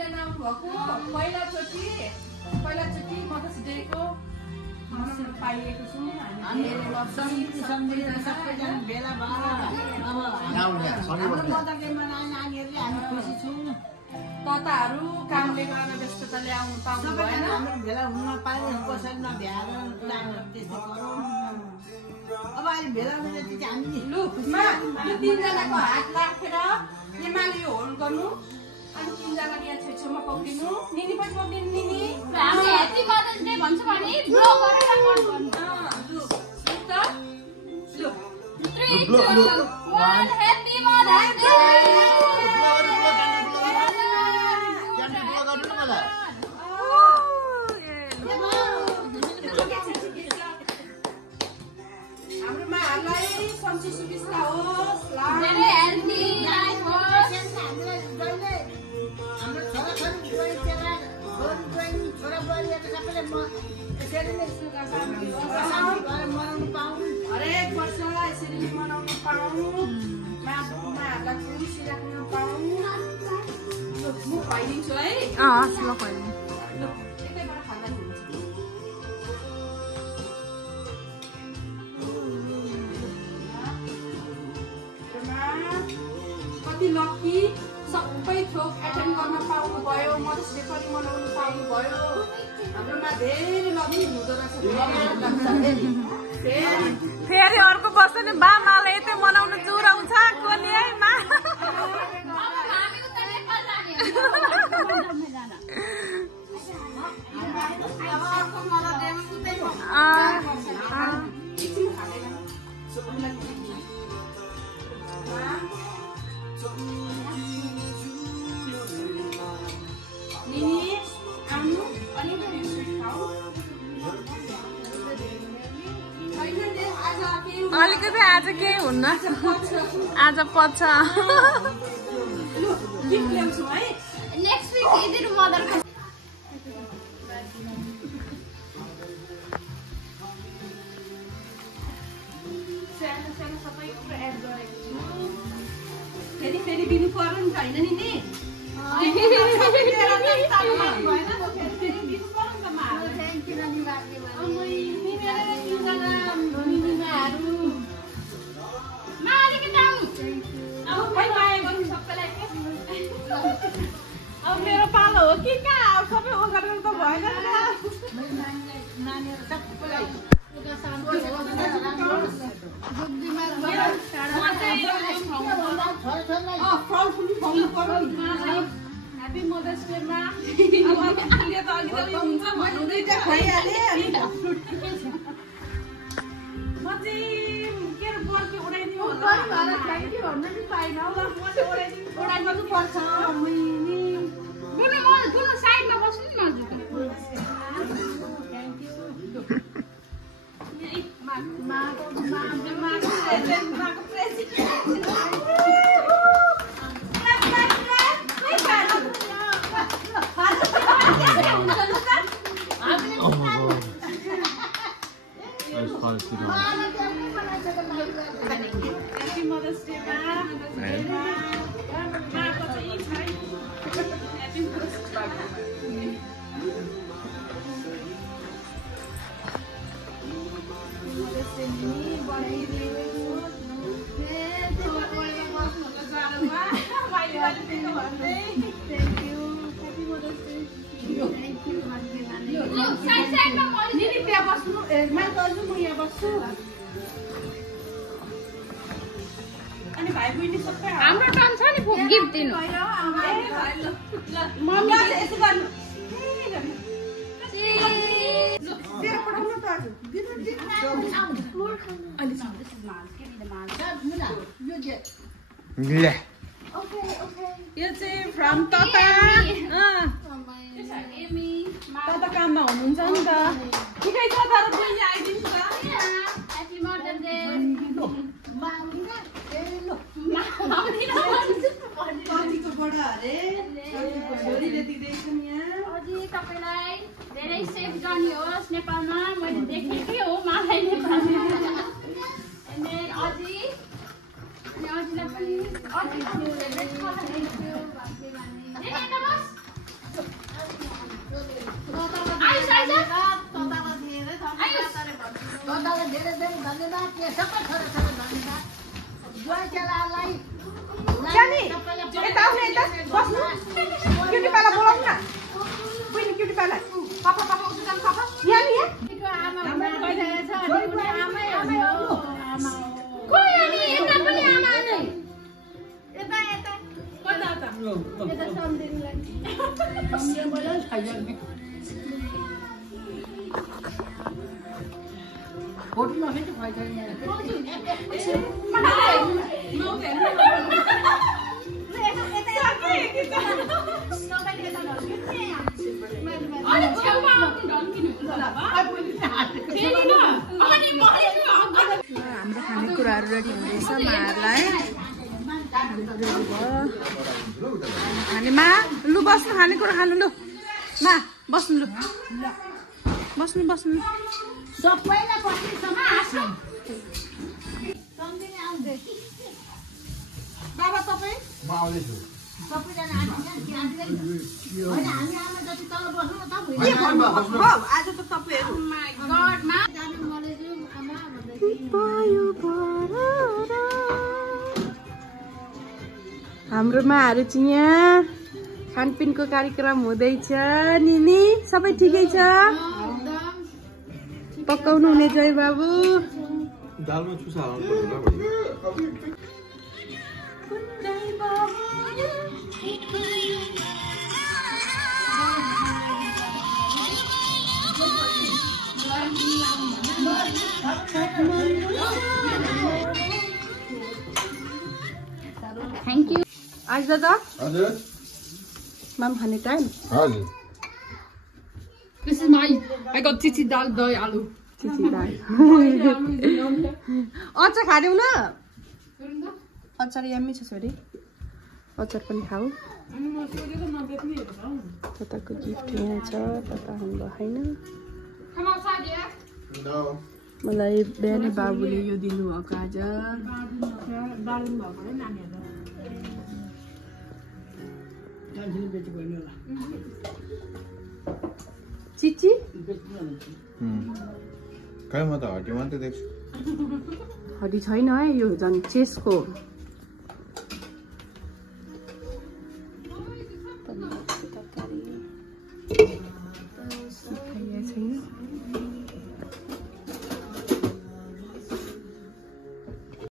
सबैजना आउनुभएको पहिलाचोटि मदर्स डेको मनाउन पाइएको छौँ हामी सबैजना भेला भएर तताहरू कामले गर्दा व्यस्तताले आउनु पाउनु भएन भेला हुन पाए कसैले नभ्याएर त्यस्तो गरौँ अब अहिले भेला हुँदा चाहिँ हामी लु यो तीनजनाको हात राखेर एमाले होल्ड गर्नु अनि तीनजना यहाँ छेउछेउमा पक्रिनु निनी पनि पक्रिनु निनी हामी ह्यापी मदर्स डे भन्छ भने ब्लो गरेर कल गर्नु लु त लु 3 2 1 ह्यापी मदर्स डे सुविस्ता होस् धेरै हेल्दी लाइफ होस् हाम्रो छोराबुहारीहरू सबैले यसरी नै मनाउनु पाउँ हरेक वर्ष यसरी नै मनाउनु पाउँ माहरूलाई खुसी राख्न पाउँ म खुवाइदिन्छु है एकैबाट खाँदा नि हुन्छ कति लकी सबै थोक एटेन्ड गर्न पाउनु भयो मदर्स डे पनि मनाउनु पाउनु भयो हाम्रोमा धेरै लकी हुँदो रहेछ फेरि अर्को वर्ष नि बामाले यतै मनाउनु जुराउँछ कोले है मा अलिकति आज केही हुन्न आज पच्छ नेक्स्ट वीक इदिन मदर सानो सबै कुरा एड गरेको छु फेरि दिनु पर्यो नि त होइन नि अब मेरो पालो हो कि कहाँ सबै ओ गरेर त भएन नानीहरू सबैलाई ह्यापी मदर्स डेमा अहिले त अलिकति हुन्छ भन्नुहुँदै त भइहालेँ अनि म चाहिँ के अरे बल्की उडाइदिनु होला भन्न नि पाइनँ उडाइदिनु पर्छ बुनु साइडमा बस्नु न Happy Mother's Day, Ma. Happy Mother's अनि भाइ बहिनी सबै हाम्रो टर्न छ नि गिफ्ट दिनु मम्मी यसो गर्नु यो चाहिँ फ्रम तता तता काममा हुनुहुन्छ नि त ठिकै छ तर बहिनी आइदिन्छ त ह्यापी मदर्स डे कतिको बडा अरे छोरीले दिँदैछन् यहाँ अझै तपाईलाई धेरै सेफ जर्नी होस् नेपालमा मैले देखेकै हो मलाई नेपालमा अनि अझै अनि अझैलाई पनि अझै फेभरेट कलर हेर्छु भन्दै भने सदालाई धेरै धेरै धन्यवाद। यो सबै छोराछोरी धन्यवाद। जुवाई चेलालाई जानी यता आउने यता बस्नु क्युटी पाला बोलाउनु न बहिनी क्युटी पाला पापा पापा उसो जानु पापा यहाँ नि यहाँ हाम्रो खानेकुराहरू रेडी हुँदैछ माहरूलाई खाने मा लु बस्नु खानेकुरा खानु लु मा बस्नु लु बस्नु बस्नु सबैलाई पछिसम्म आसौँ सम्झिने आउँदै बाबा तपाईँ म आउँदैछु सबैजना आइदिँदैन होइन हामी आमा जति तल बस्नु न तपाईँ आज त तपाईँहरू हाम्रो माहरू चाहिँ यहाँ खानपिनको कार्यक्रम हुँदैछ निनी सबै ठिकै छ पकाउनु हुने जय बाबु दालमा चुसा हाल्नु पर्छ ल थ्याङ्क यू आज दादा हजुर माम खाने टाइम हजुर This is my. I got titi dal doi aloo. Chichi दाल अचार खाँदैौ न अचार यम्मी छ छोरी अचार पनि खाऊ तताको गिफ्ट यहाँ छ तता हाम्रो होइन Come outside, yeah. No. मलाई बिहानै बाबुले यो दिनुभएको आज चिची खै म त हड्डी मात्रै देख्छु हड्डी छैन है यो झन् चेस्टको